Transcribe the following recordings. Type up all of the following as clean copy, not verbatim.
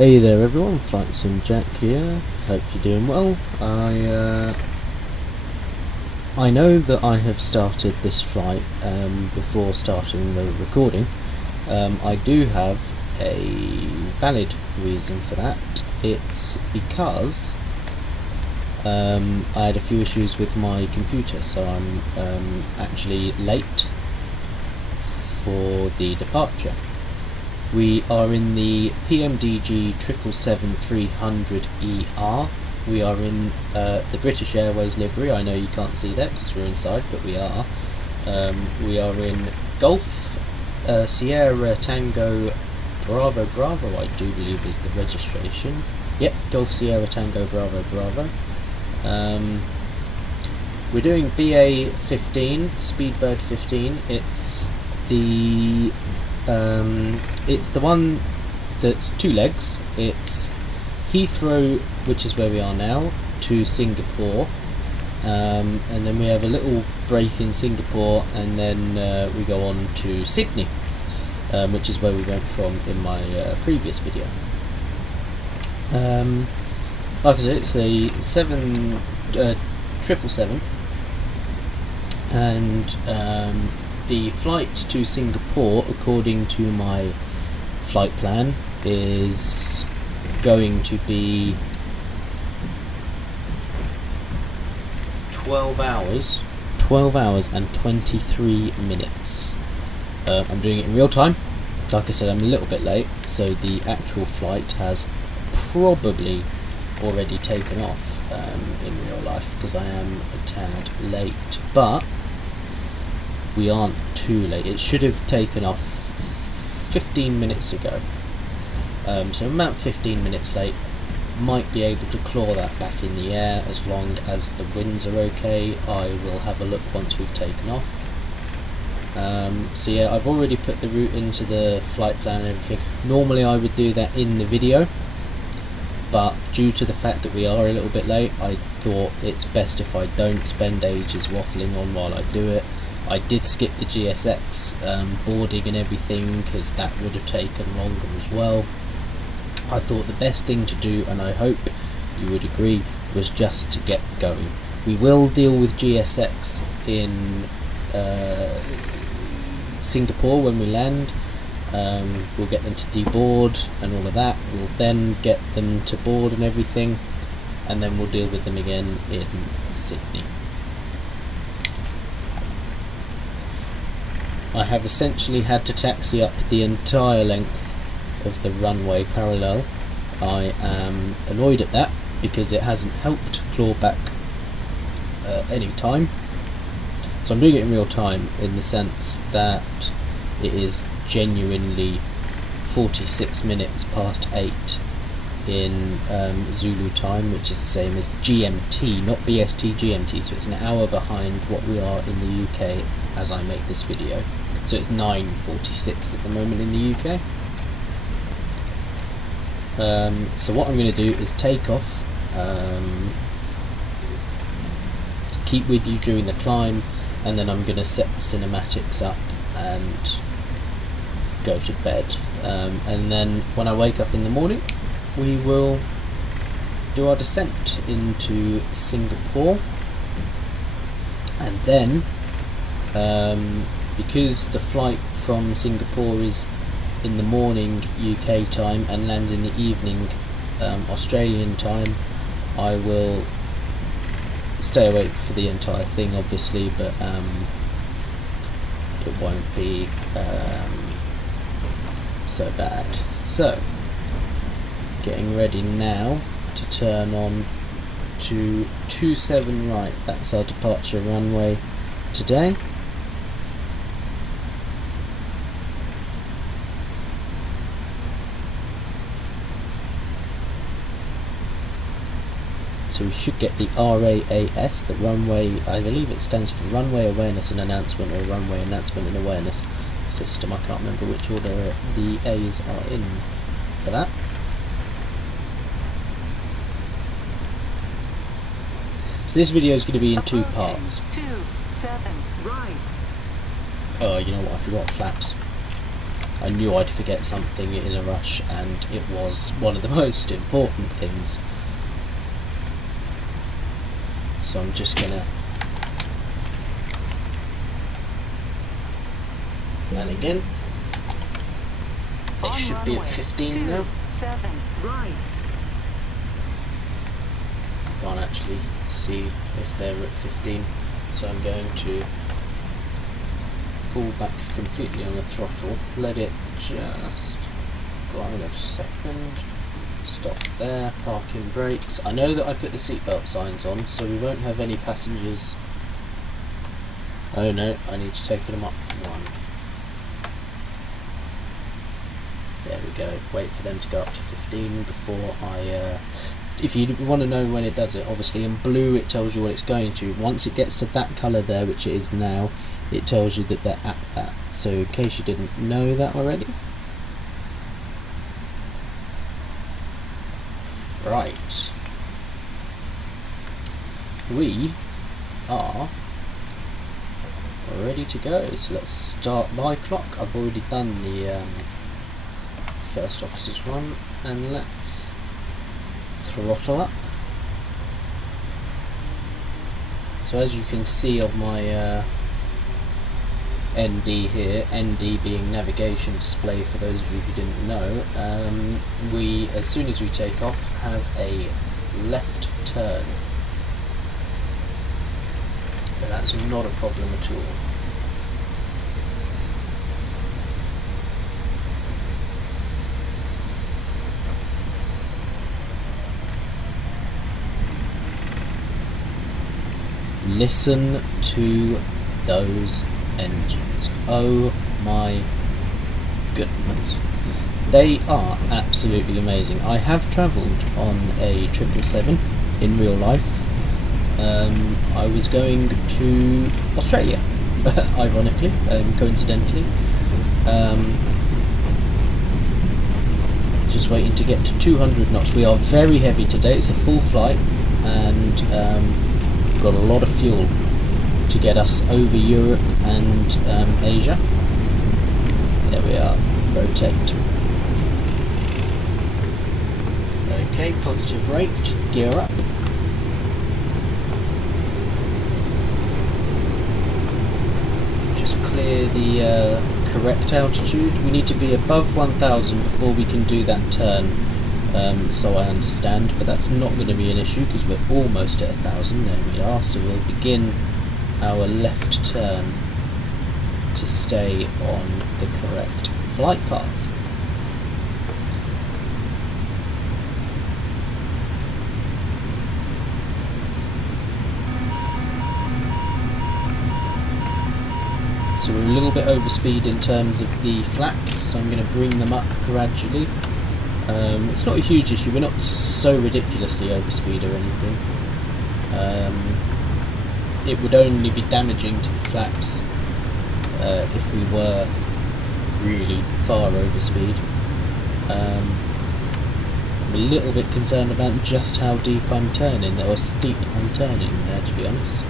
Hey there everyone, Flight Sim Jack here. Hope you're doing well. I know that I have started this flight before starting the recording. I do have a valid reason for that. It's because I had a few issues with my computer, so I'm actually late for the departure. We are in the PMDG 777-300ER. We are in the British Airways livery. I know you can't see that because we're inside, but we are. We are in Golf Sierra Tango Bravo Bravo, I do believe is the registration. Yep, Golf Sierra Tango Bravo Bravo. We're doing BA15, Speedbird 15. It's the one that's two legs. It's Heathrow, which is where we are now, to Singapore, and then we have a little break in Singapore, and then we go on to Sydney, which is where we went from in my previous video. Like I said, it's a 777, and the flight to Singapore, according to my flight plan, is going to be 12 hours and 23 minutes. I'm doing it in real time. Like I said, I'm a little bit late, so the actual flight has probably already taken off in real life, because I am a tad late, but we aren't too late. It should have taken off 15 minutes ago, so I'm about 15 minutes late. Might be able to claw that back in the air as long as the winds are okay. I will have a look once we've taken off. So yeah, I've already put the route into the flight plan and everything. Normally I would do that in the video, but due to the fact that we are a little bit late, I thought it's best if I don't spend ages waffling on while I do it. I did skip the GSX boarding and everything, because that would have taken longer as well. I thought the best thing to do, and I hope you would agree, was just to get going. We will deal with GSX in Singapore when we land. We'll get them to deboard and all of that. We'll then get them to board and everything, and then we'll deal with them again in Sydney. I have essentially had to taxi up the entire length of the runway parallel. I am annoyed at that because it hasn't helped claw back any time. So I'm doing it in real time, in the sense that it is genuinely 46 minutes past 8 in Zulu time, which is the same as GMT, not BST, GMT, so it's an hour behind what we are in the UK as I make this video. So it's 9:46 at the moment in the UK. So what I'm going to do is take off, keep with you during the climb, and then I'm going to set the cinematics up and go to bed. And then when I wake up in the morning, we will do our descent into Singapore, and then because the flight from Singapore is in the morning UK time and lands in the evening Australian time, I will stay awake for the entire thing, obviously, but it won't be so bad. So, getting ready now to turn on to 27 right. That's our departure runway today. So we should get the RAAS, the runway, I believe it stands for Runway Awareness and Announcement, or Runway Announcement and Awareness System. I can't remember which order the A's are in for that. So this video is going to be in two parts. 27 right. Oh, you know what, I forgot flaps. I knew I'd forget something in a rush, and it was one of the most important things. So I'm just gonna, and again, they should be at 15 now. 7 right. Can't actually see if they're at 15, so I'm going to pull back completely on the throttle, let it just grind a second, stop there, parking brakes. I know that I put the seatbelt signs on, so we won't have any passengers. Oh no, I need to take them up one. There we go, wait for them to go up to 15 before I, if you want to know when it does it, obviously in blue it tells you what it's going to. Once it gets to that colour there, which it is now, it tells you that they're at that. So in case you didn't know that already. Right. We are ready to go. So let's start my clock. I've already done the first officer's one, and let's throttle up. So as you can see on my ND here, ND being navigation display for those of you who didn't know, we, as soon as we take off, have a left turn. But that's not a problem at all. Listen to those engines. Oh my goodness. They are absolutely amazing. I have travelled on a 777 in real life. I was going to Australia, ironically, coincidentally. Just waiting to get to 200 knots. We are very heavy today. It's a full flight, and got a lot of fuel to get us over Europe and Asia. There we are. Rotate. Okay, positive rate. Gear up. Just clear the correct altitude. We need to be above 1000 before we can do that turn. So I understand, but that's not going to be an issue because we're almost at 1000. There we are. So we'll begin our left turn to stay on the correct flight path. So we're a little bit over speed in terms of the flaps, so I'm going to bring them up gradually. It's not a huge issue, we're not so ridiculously over speed or anything. It would only be damaging to the flaps if we were really far over speed. I'm a little bit concerned about just how deep I'm turning, or steep I'm turning there, to be honest.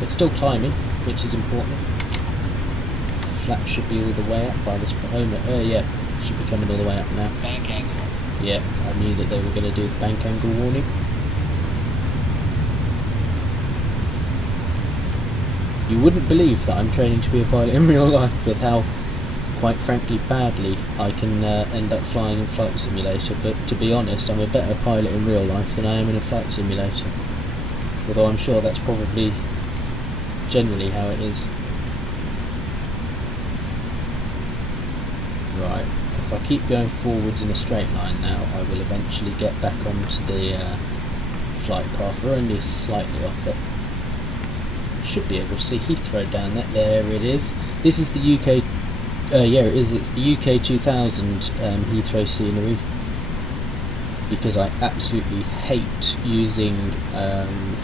But still climbing, which is important. Flaps should be all the way up by this moment. Yeah, should be coming all the way up now. Bank angle. Yeah, I knew that they were going to do the bank angle warning. You wouldn't believe that I'm training to be a pilot in real life with how, quite frankly, badly I can end up flying in Flight Simulator, but to be honest, I'm a better pilot in real life than I am in a Flight Simulator. Although I'm sure that's probably generally how it is. Right, if I keep going forwards in a straight line now, I will eventually get back onto the flight path. We're only slightly off it. Should be able to see Heathrow down there. There it is. This is the UK. Yeah, it is. It's the UK2000 Heathrow scenery. Because I absolutely hate using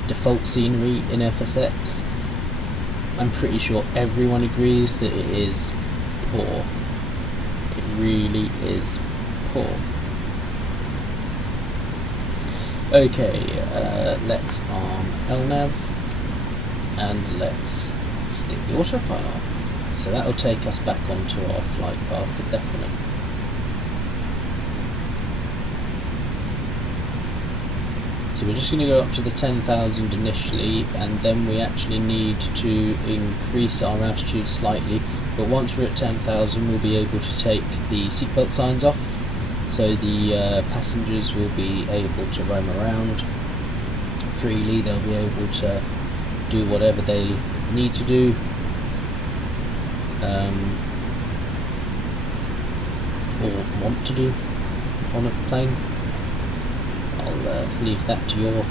default scenery in FSX. I'm pretty sure everyone agrees that it is poor. It really is poor. Okay, let's arm LNAV and let's stick the autopilot on. So that'll take us back onto our flight path for definite. So we're just going to go up to the 10,000 initially, and then we actually need to increase our altitude slightly, but once we're at 10,000 we'll be able to take the seatbelt signs off, so the passengers will be able to roam around freely. They'll be able to do whatever they need to do, or want to do on a plane. I'll leave that to your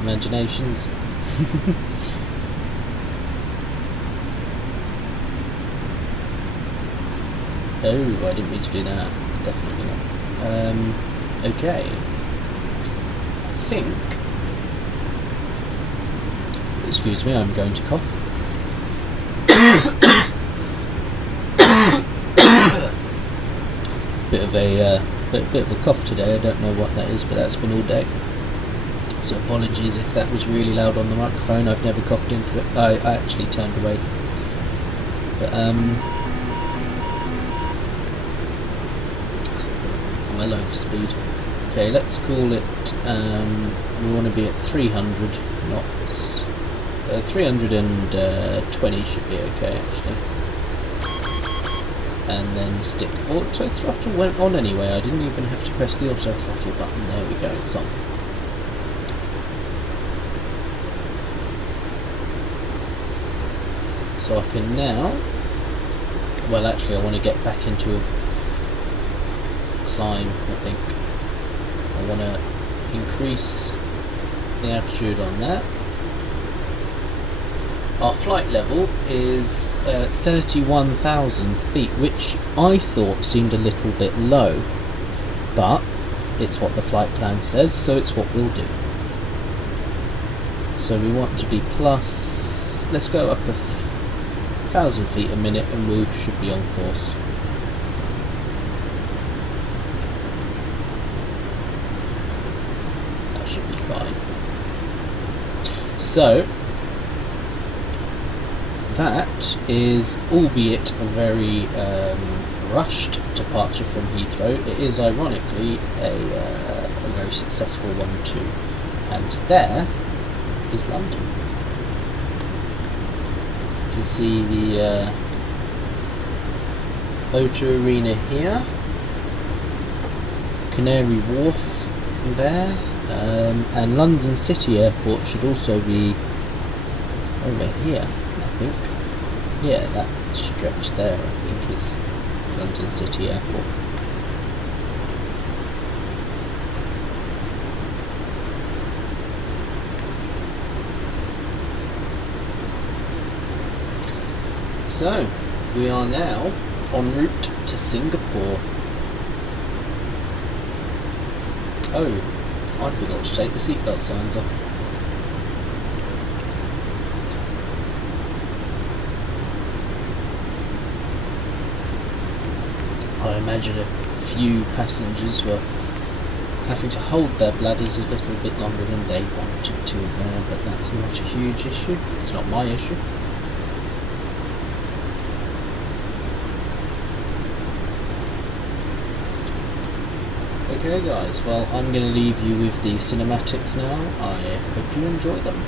imaginations. Oh, I didn't mean to do that. Definitely not. Okay. I think... Excuse me, I'm going to cough. Bit of a cough today. I don't know what that is, but that's been all day. So apologies if that was really loud on the microphone. I've never coughed into it. I actually turned away. But well over speed. Okay, let's call it. We want to be at 300 knots. 320 should be okay actually. And then stick auto throttle went on anyway. I didn't even have to press the auto throttle button. There we go, it's on. So I can now, well actually I want to get back into a climb, I think. I want to increase the altitude on that. Our flight level is 31,000 feet, which I thought seemed a little bit low, but it's what the flight plan says, so it's what we'll do. So we want to be plus, let's go up 1,000 feet a minute and we should be on course. That should be fine. So that is, albeit a very rushed departure from Heathrow, it is ironically a very successful one too. And there is London. You can see the O2 Arena here, Canary Wharf there, and London City Airport should also be over here. I think. Yeah, that stretch there I think is London City Airport. So, we are now en route to Singapore. Oh, I forgot to take the seatbelt signs off. I imagine a few passengers were having to hold their bladders a little bit longer than they wanted to there, but that's not a huge issue. It's not my issue. Okay guys, well I'm going to leave you with the cinematics now. I hope you enjoy them.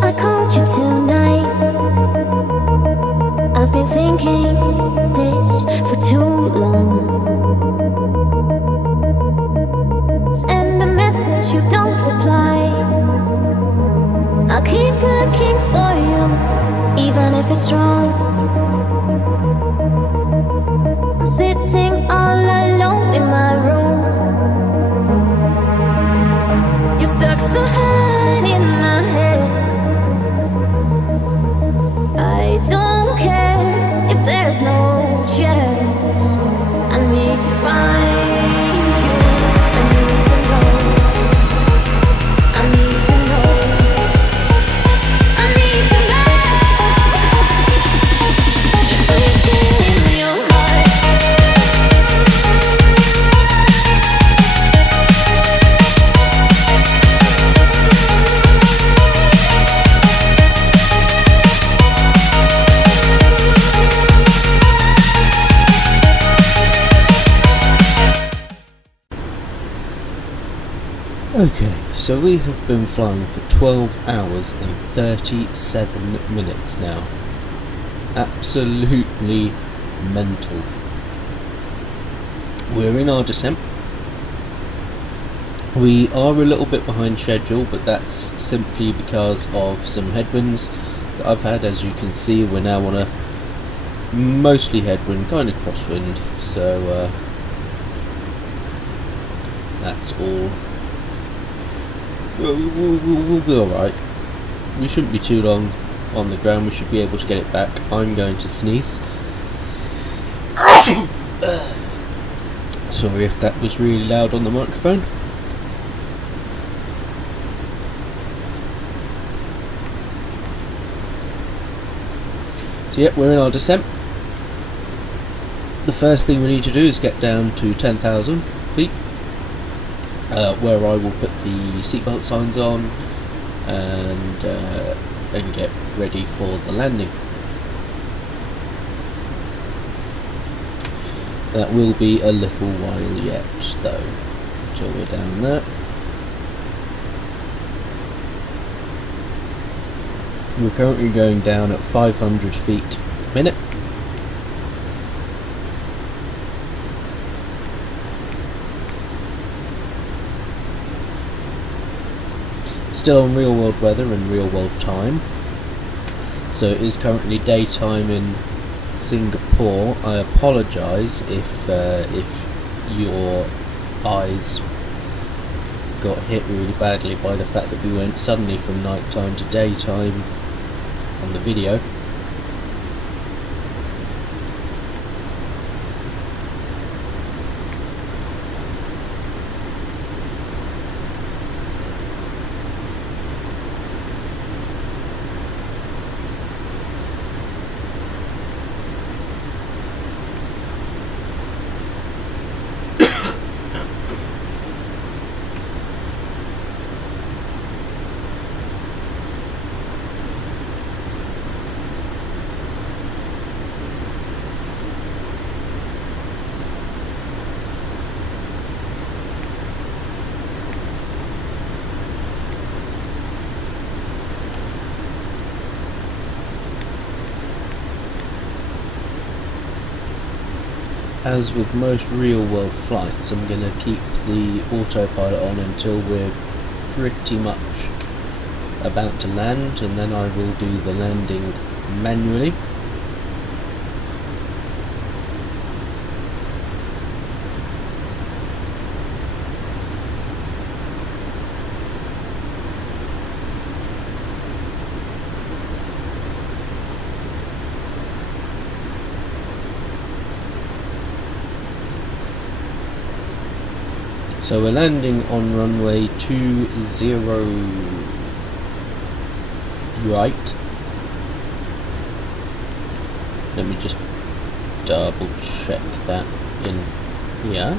I called you tonight. I've been thinking this for too long. Send a message, you don't reply. I'll keep looking for you, even if it's wrong. I'm sitting all alone in my room. You're stuck so hard in my head. I don't care if there's no chance. I need to find you. I need to know. I need to know. I need to know. If Okay, so we have been flying for 12 hours and 37 minutes now. Absolutely mental. We're in our descent. We are a little bit behind schedule, but that's simply because of some headwinds that I've had. As you can see, we're now on a mostly headwind, kind of crosswind, so that's all. We'll be alright. We shouldn't be too long on the ground, we should be able to get it back. I'm going to sneeze. Sorry if that was really loud on the microphone. So yep, we're in our descent. The first thing we need to do is get down to 10,000 feet. Where I will put the seatbelt signs on and get ready for the landing. That will be a little while yet though, so we're down there. We're currently going down at 500 feet a minute. Still on real world weather and real world time. So it is currently daytime in Singapore. I apologise if your eyes got hit really badly by the fact that we went suddenly from night time to daytime on the video. As with most real world flights, I'm going to keep the autopilot on until we're pretty much about to land, and then I will do the landing manually. So we're landing on runway 20 right. Let me just double check that in here.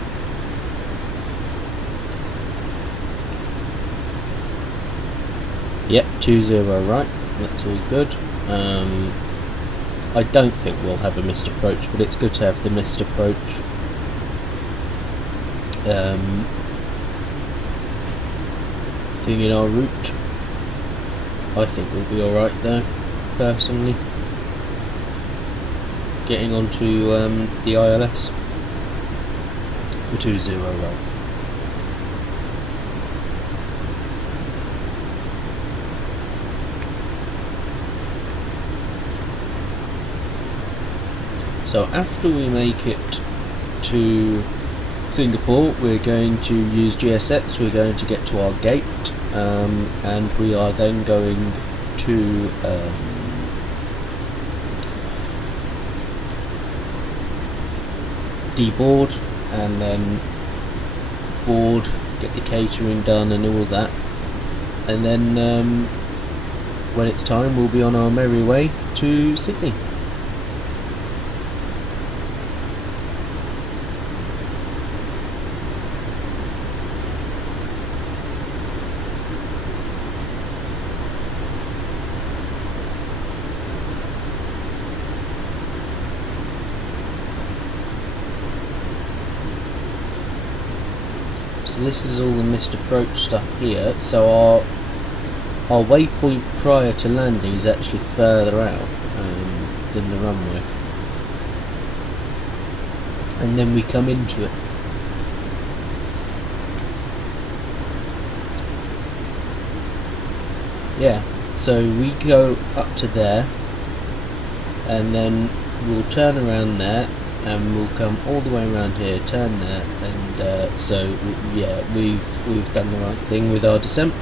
Yep, 20 right, that's all good. I don't think we'll have a missed approach, but it's good to have the missed approach. Thing in our route. I think we'll be alright though, personally. Getting onto the ILS for 20 right. So after we make it to Singapore, we're going to use GSX, we're going to get to our gate, and we are then going to deboard and then board, get the catering done and all that, and then when it's time we'll be on our merry way to Sydney. So this is all the missed approach stuff here. So our waypoint prior to landing is actually further out than the runway, and then we come into it. Yeah, so we go up to there, and then we'll turn around there, and we'll come all the way around here, turn there, and so yeah, we've done the right thing with our descent.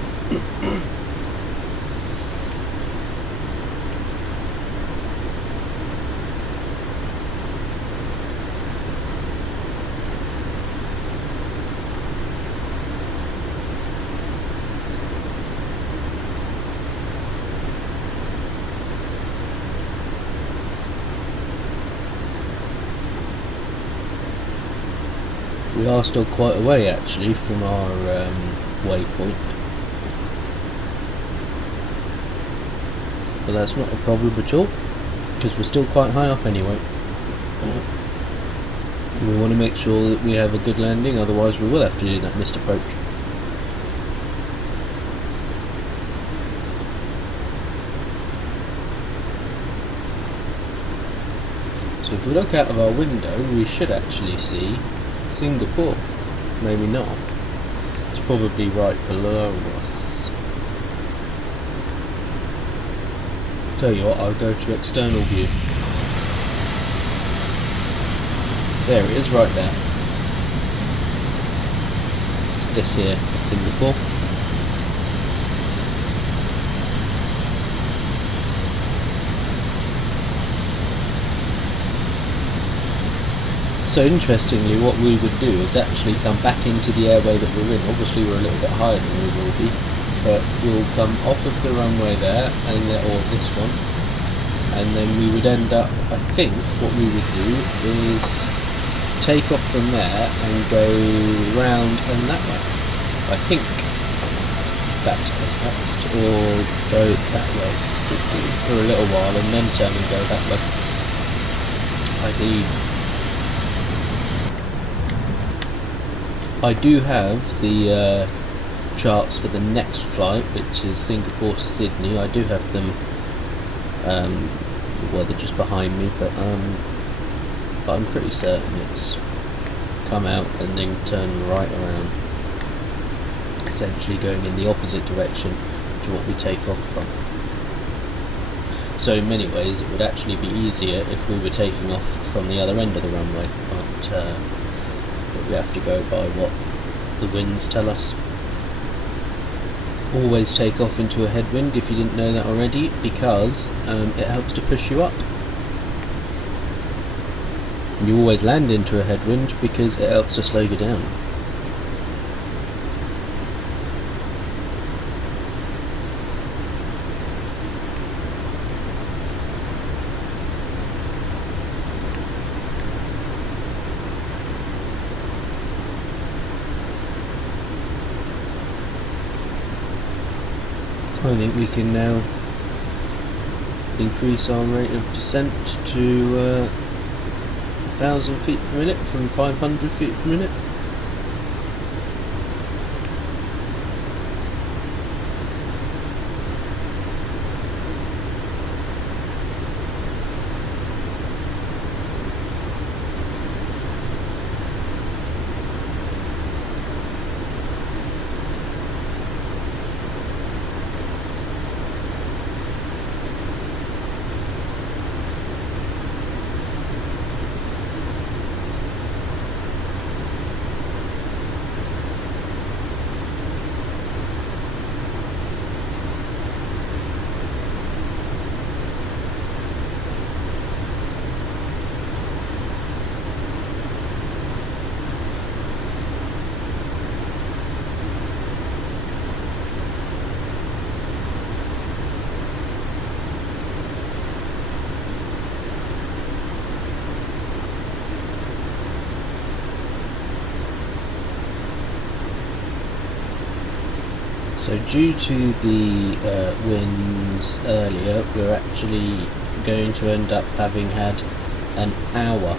We are still quite a way actually from our waypoint, but that's not a problem at all because we're still quite high up anyway. We want to make sure that we have a good landing, otherwise we will have to do that missed approach. So if we look out of our window, we should actually see Singapore. Maybe not. It's probably right below us. Tell you what, I'll go to external view. There it is, right there. It's this here, it's Singapore. So interestingly, what we would do is actually come back into the airway that we're in. Obviously we're a little bit higher than we will be, but we'll come off of the runway there, and or this one, and then we would end up, I think what we would do is take off from there and go round and that way. I think that's correct, or go that way for a little while and then turn and go that way, I believe. I do have the charts for the next flight, which is Singapore to Sydney. I do have them, well, they're just behind me, but I'm pretty certain it's come out and then turn right around, essentially going in the opposite direction to what we take off from. So in many ways it would actually be easier if we were taking off from the other end of the runway, but we have to go by what the winds tell us. Always take off into a headwind if you didn't know that already, because it helps to push you up. And you always land into a headwind because it helps to slow you down. I think we can now increase our rate of descent to 1,000 feet per minute from 500 feet per minute. So due to the winds earlier, we're actually going to end up having had an hour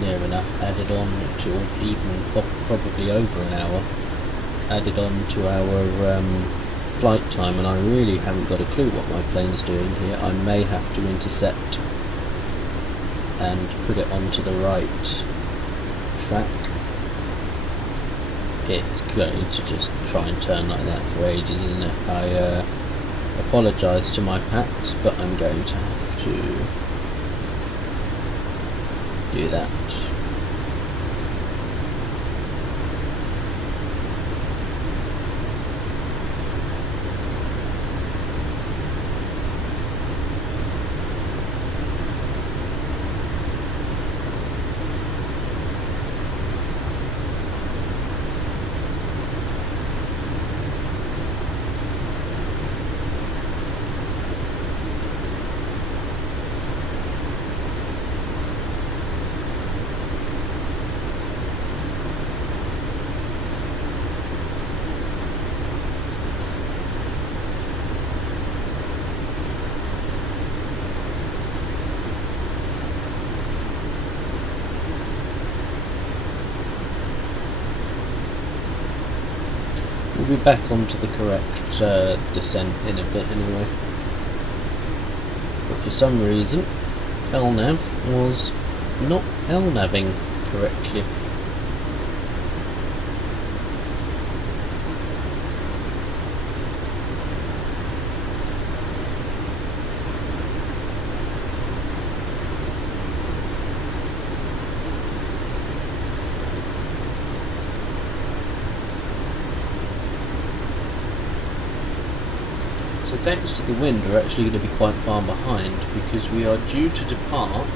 near enough added on to, or even probably over an hour added on to our flight time, and I really haven't got a clue what my plane's doing here. I may have to intercept and put it onto the right track. It's going to just try and turn like that for ages, isn't it? I apologise to my packs, but I'm going to have to do that. We'll be back onto the correct descent in a bit anyway. But for some reason, LNAV was not LNAVing correctly. So thanks to the wind, we're actually going to be quite far behind because we are due to depart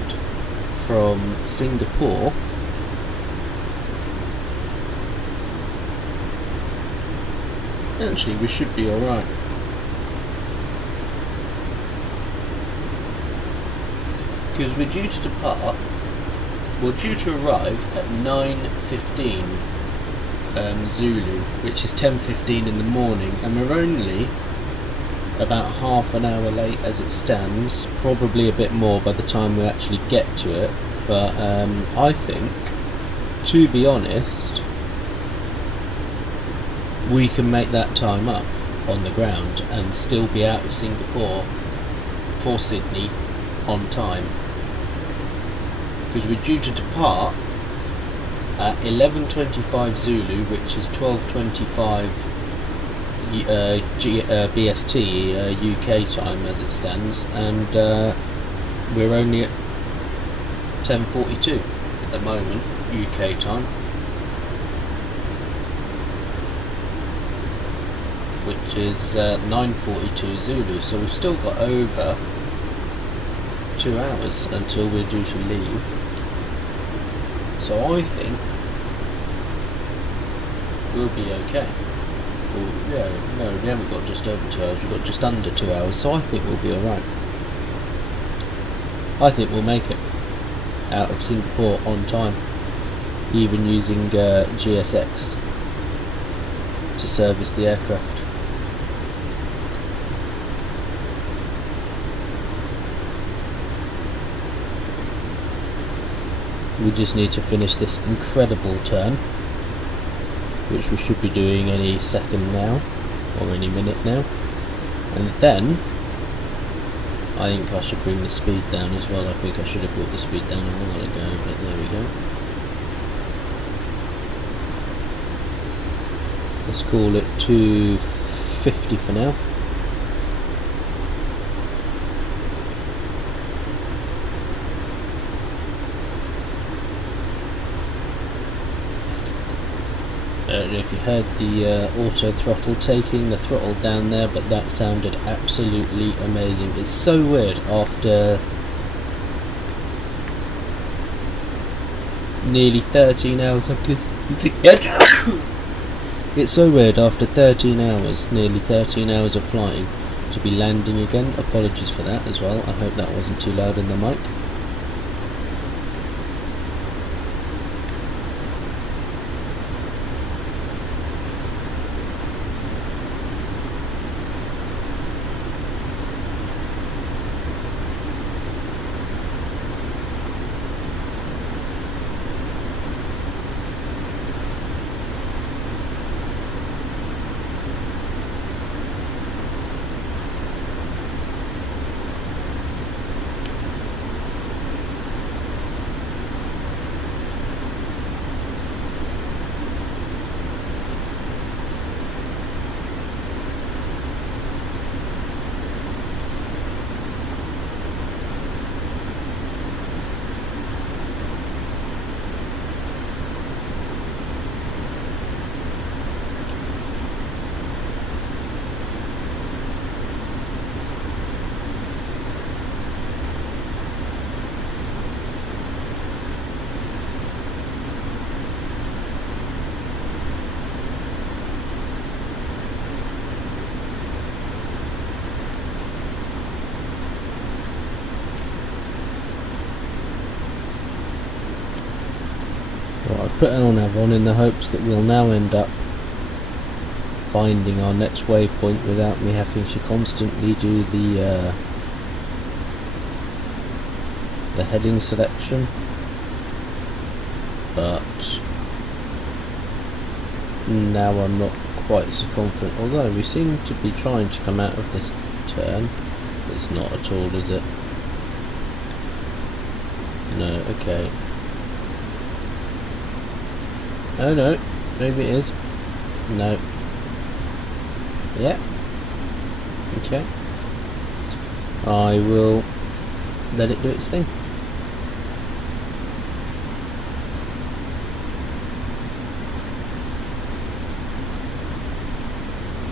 from Singapore actually we should be alright. Because we're due to depart, we're due to arrive at 9:15 Zulu, which is 10:15 in the morning, and we're only about half an hour late as it stands, probably a bit more by the time we actually get to it, but I think, to be honest, we can make that time up on the ground and still be out of Singapore for Sydney on time, because we're due to depart at 11:25 Zulu, which is 12:25 BST UK time as it stands, and we're only at 10:42 at the moment UK time, which is 9:42 Zulu, so we've still got over 2 hours until we're due to leave. So I think we'll be okay. Yeah, no, we haven't got just over 2 hours, we've got just under 2 hours, so I think we'll be alright. I think we'll make it out of Singapore on time, even using GSX to service the aircraft. We just need to finish this incredible turn, which we should be doing any second now, or any minute now, and then I think I should bring the speed down as well. I think I should have brought the speed down a while ago, but there we go. Let's call it 250 for now. I don't know if you heard the auto throttle taking the throttle down there, but that sounded absolutely amazing. It's so weird after nearly 13 hours of it's so weird after 13 hours, nearly 13 hours of flying, to be landing again. Apologies for that as well. I hope that wasn't too loud in the mic. put it on Avon in the hopes that we'll now end up finding our next waypoint without me having to constantly do the heading selection. But now I'm not quite so confident, although we seem to be trying to come out of this turn. It's not at all, is it? No, okay. Oh no, maybe it is. No. Yeah. Okay. I will let it do its thing.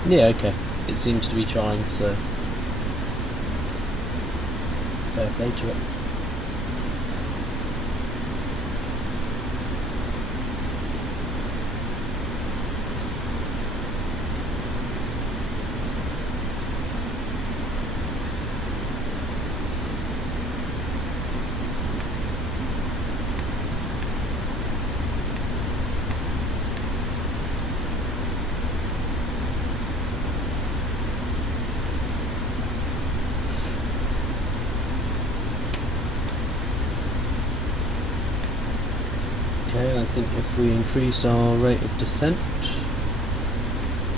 Yeah, okay. It seems to be trying, so fair play to it. Okay, I think if we increase our rate of descent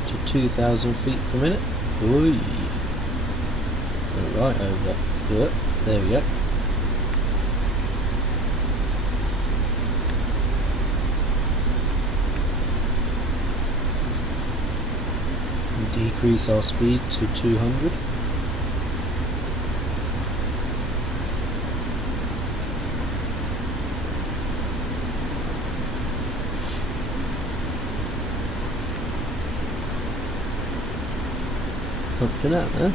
to 2,000 feet per minute, ooh, right over, there we go. Decrease our speed to 200. Something out there.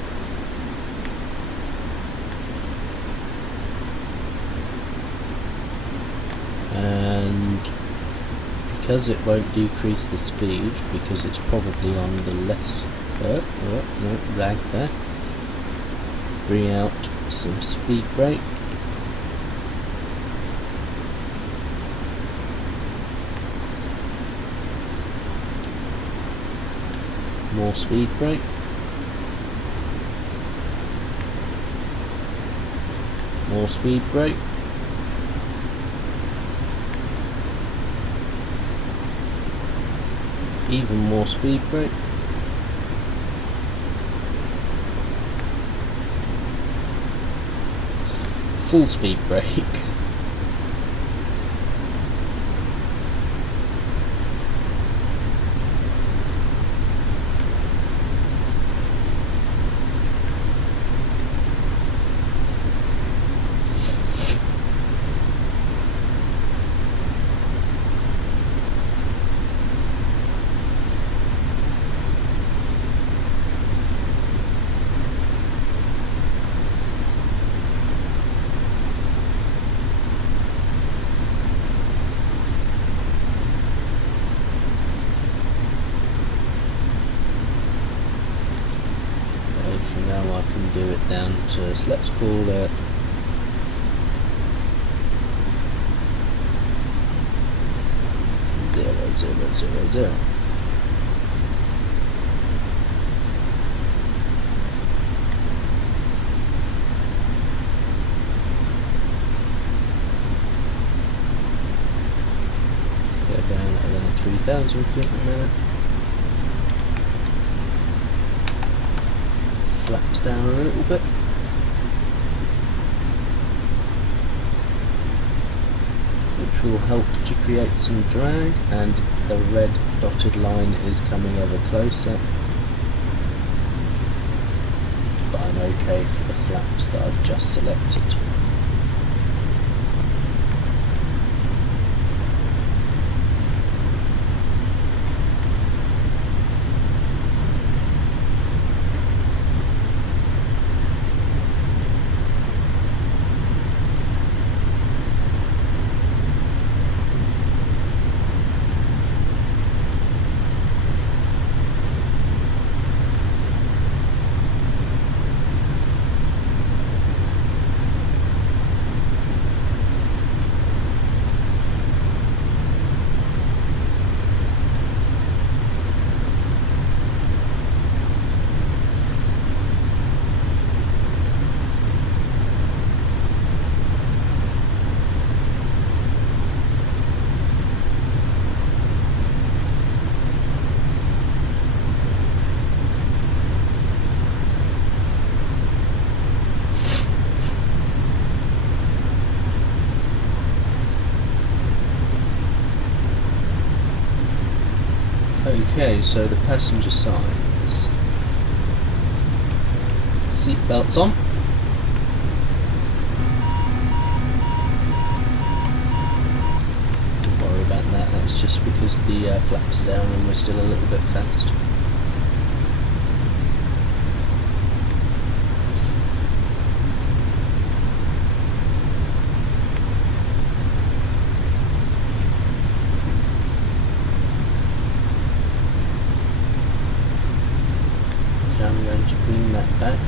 And because it won't decrease the speed, because it's probably on the less no, lag there. Bring out some speed brake. More speed brake. More speed brake. Even more speed brake. Full speed brake. I can do it down to, let's call it 0,0,0,0. Let's go down at around 3,000 feet a minute. Flaps down a little bit. Which will help to create some drag, and the red dotted line is coming ever closer. But I'm okay for the flaps that I've just selected. Okay, so the passenger signs. Seat belts on. Don't worry about that, that's just because the flaps are down and we're still a little bit fast. I'm going to bring that back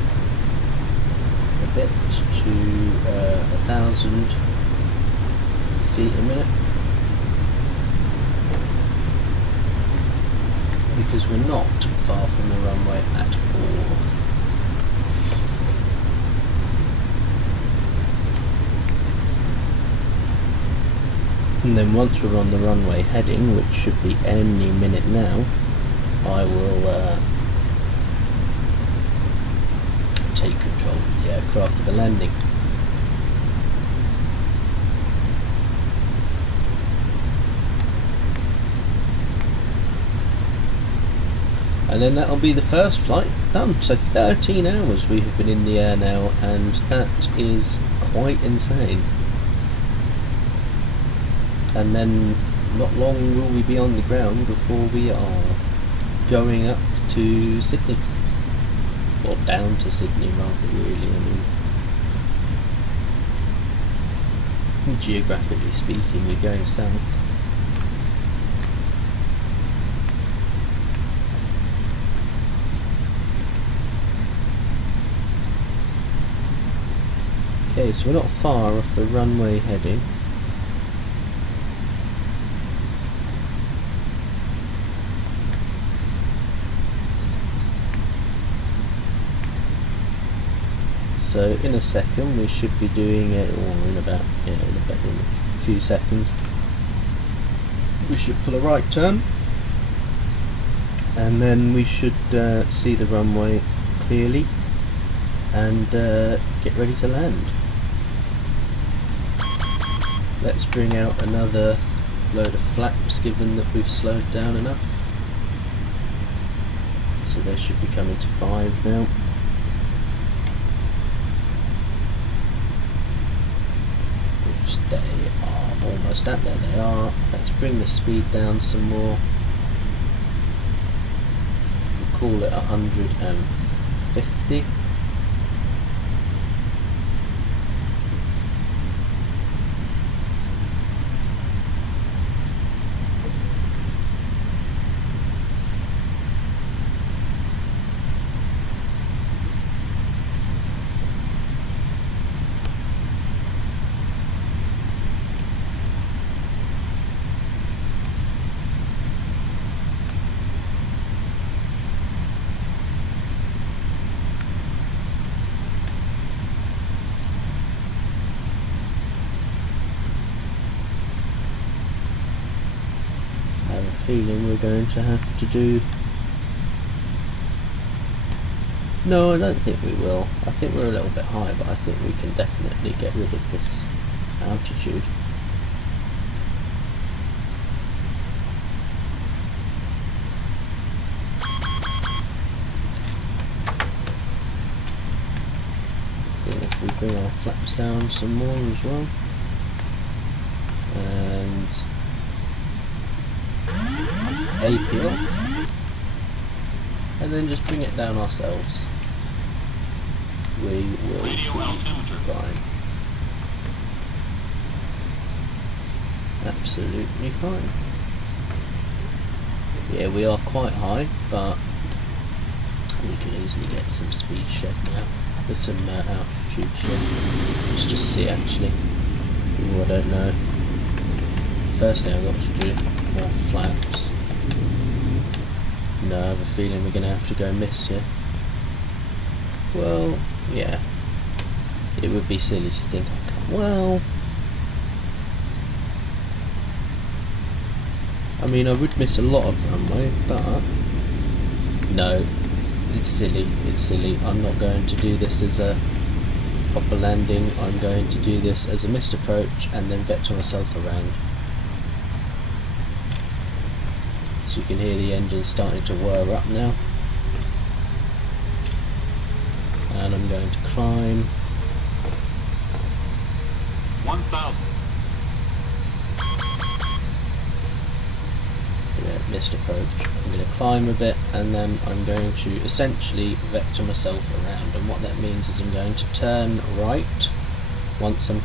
a bit to 1,000 feet a minute, because we're not far from the runway at all. And then once we're on the runway heading, which should be any minute now, I will take control of the aircraft for the landing. And then that'll be the first flight done. So 13 hours we have been in the air now, and that is quite insane. And then not long will we be on the ground before we are going up to Sydney. Or down to Sydney rather, really. I mean, geographically speaking, you're going south. Okay, so we're not far off the runway heading. So in a second we should be doing it, or in a few seconds, we should pull a right turn, and then we should see the runway clearly and get ready to land. Let's bring out another load of flaps, given that we've slowed down enough. So they should be coming to 5 now. They are almost at there. They are. Let's bring the speed down some more. We'll call it 150. Feeling we're going to have to do... No, I don't think we will. I think we're a little bit high, but I think we can definitely get rid of this altitude. Then if we bring our flaps down some more as well, and AP off, and then just bring it down ourselves, we will be fine. Absolutely fine. Yeah, we are quite high, but we can easily get some speed shed now. There's some altitude shed. Let's just see actually. Ooh, I don't know. First thing I've got to do, more flaps. No, I have a feeling we're going to have to go mist here. Well, yeah. It would be silly to think I can't. Well, I mean, I would miss a lot of runway, but no, it's silly. It's silly. I'm not going to do this as a proper landing. I'm going to do this as a missed approach and then vector myself around. It's you can hear the engine starting to whir up now. And I'm going to climb 1,000. Missed approach. I'm going to climb a bit, and then I'm going to essentially vector myself around, and what that means is I'm going to turn right once I'm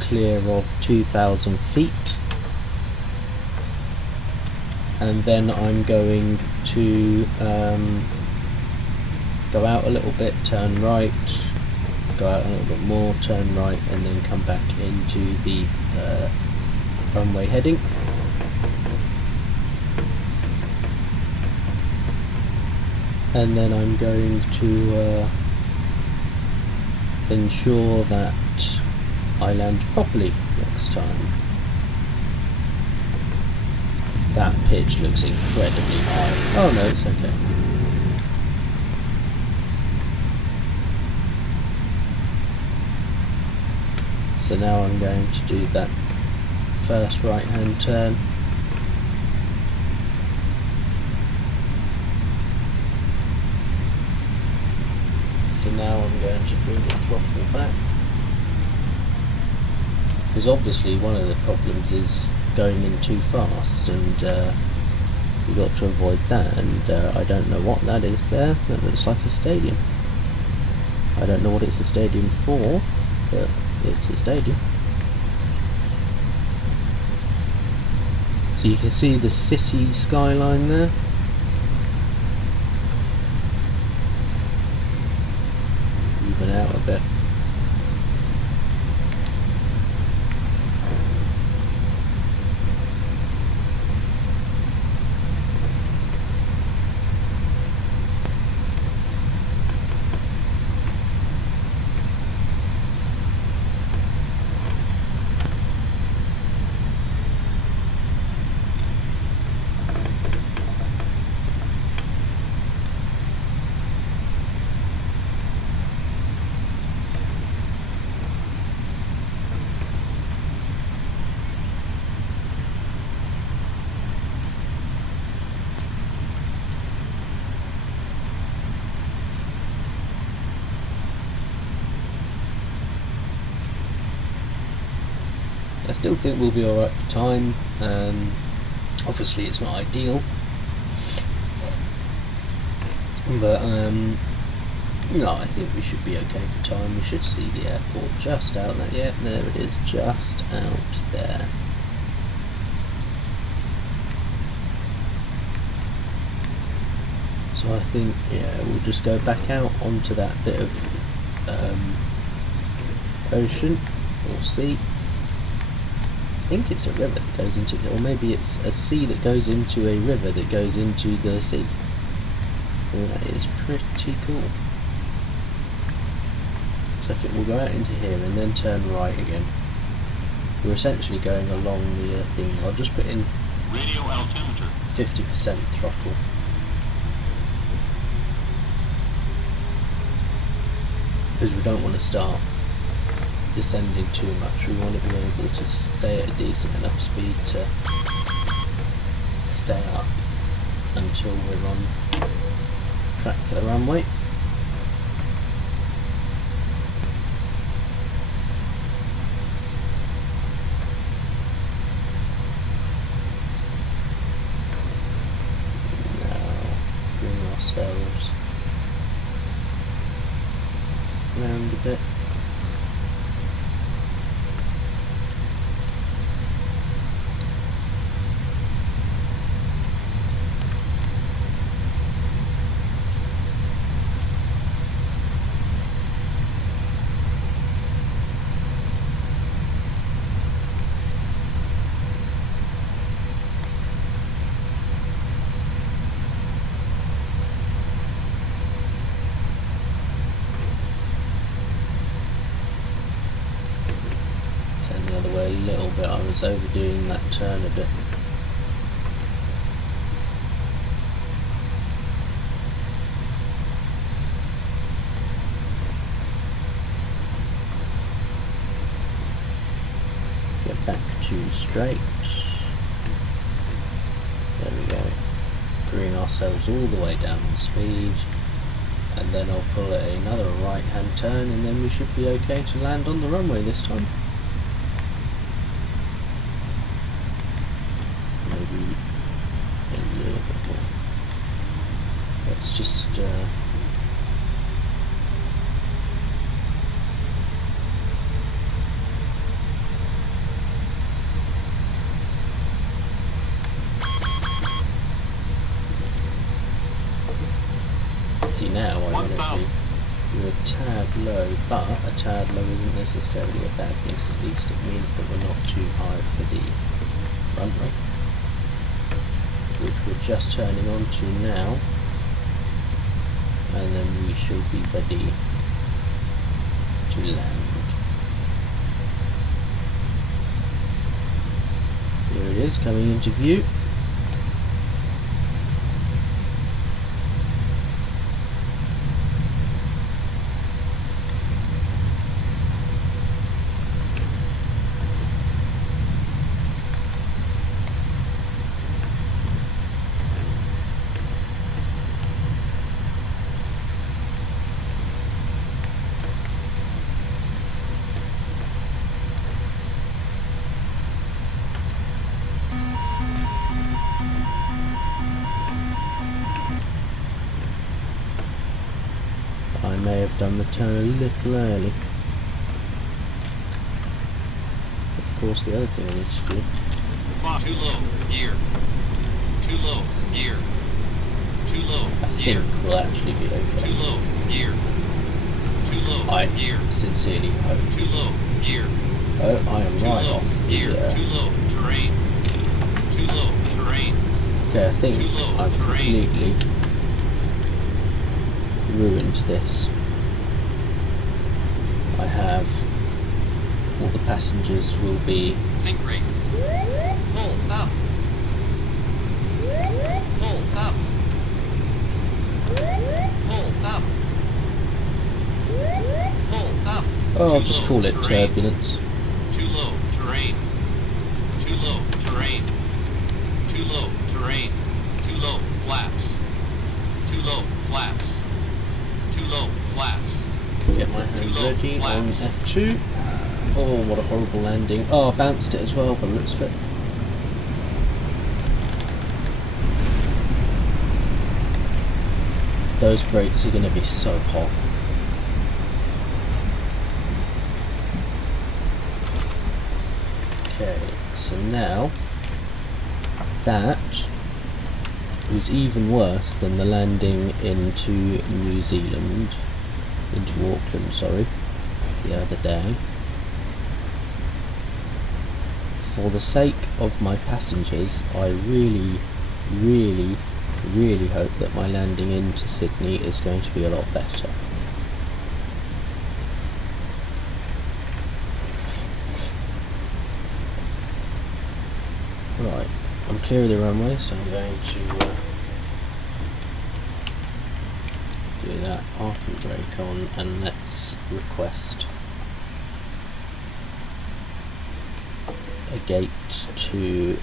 clear of 2,000 feet, and then I'm going to go out a little bit, turn right, go out a little bit more, turn right, and then come back into the runway heading. And then I'm going to ensure that I land properly next time. That pitch looks incredibly high. Oh no, it's okay. So now I'm going to do that first right hand turn. So now I'm going to bring the throttle back, because obviously one of the problems is going in too fast, and you've got to avoid that, and I don't know what that is there. That looks like a stadium. I don't know what it's a stadium for, but it's a stadium. So you can see the city skyline there. Even out a bit. I still think we'll be alright for time. Obviously it's not ideal, but no, I think we should be okay for time. We should see the airport just out there. Yeah, there it is, just out there. So I think, yeah, we'll just go back out onto that bit of ocean or sea. I think it's a river that goes into the, or maybe it's a sea that goes into a river that goes into the sea. And that is pretty cool. So if it will go out into here and then turn right again. We're essentially going along the thing. I'll just put in Radio altimeter 50% throttle. Because we don't want to start descending too much. We want to be able to stay at a decent enough speed to stay up until we're on track for the runway. Now bring ourselves round a bit. A little bit, I was overdoing that turn a bit. Get back to straight. There we go. ourselves all the way down on speed, and then I'll pull another right hand turn, and then we should be okay to land on the runway this time. Maybe a little bit more. Let's just see now, ironically, we're a tad low, but a tad low isn't necessarily a bad thing, so at least it means that we're not too high for the runway, which we're just turning onto now, and then we shall be ready to land. Here it is, coming into view. I may have done the turn a little early. Of course, the other thing I need to do. Too low, gear. Too low, gear. Too low, I think we'll actually be okay. Too low, gear. Too low, I gear. sincerely hope. Too low, gear. Oh, I am Too right low, off gear. the... Too low, terrain. Too low, terrain. Okay, I think Too low, I've terrain. completely ruined this. I have... all the passengers will be... Sink rate. Pull up. Pull up. Pull up. Pull up. Oh, I'll Too just low, call it terrain. turbulence. Too low, terrain. Too low, terrain. Too low, terrain. Too low, flaps. Too low, flaps. Too low, flaps. Get my hand Too low, ready on flaps. F2. Oh, what a horrible landing. Oh, I bounced it as well, but it looks fit. Those brakes are going to be so hot. Okay, so now that was even worse than the landing into New Zealand, into Auckland, sorry, the other day. For the sake of my passengers, I really, really, really hope that my landing into Sydney is going to be a lot better. Right, I'm clear of the runway, so I'm going to do that parking brake on, and let's request a gate to...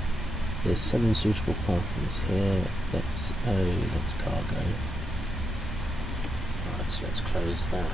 there's 7 suitable parkings here. Let's... oh, that's cargo. Right, so let's close that.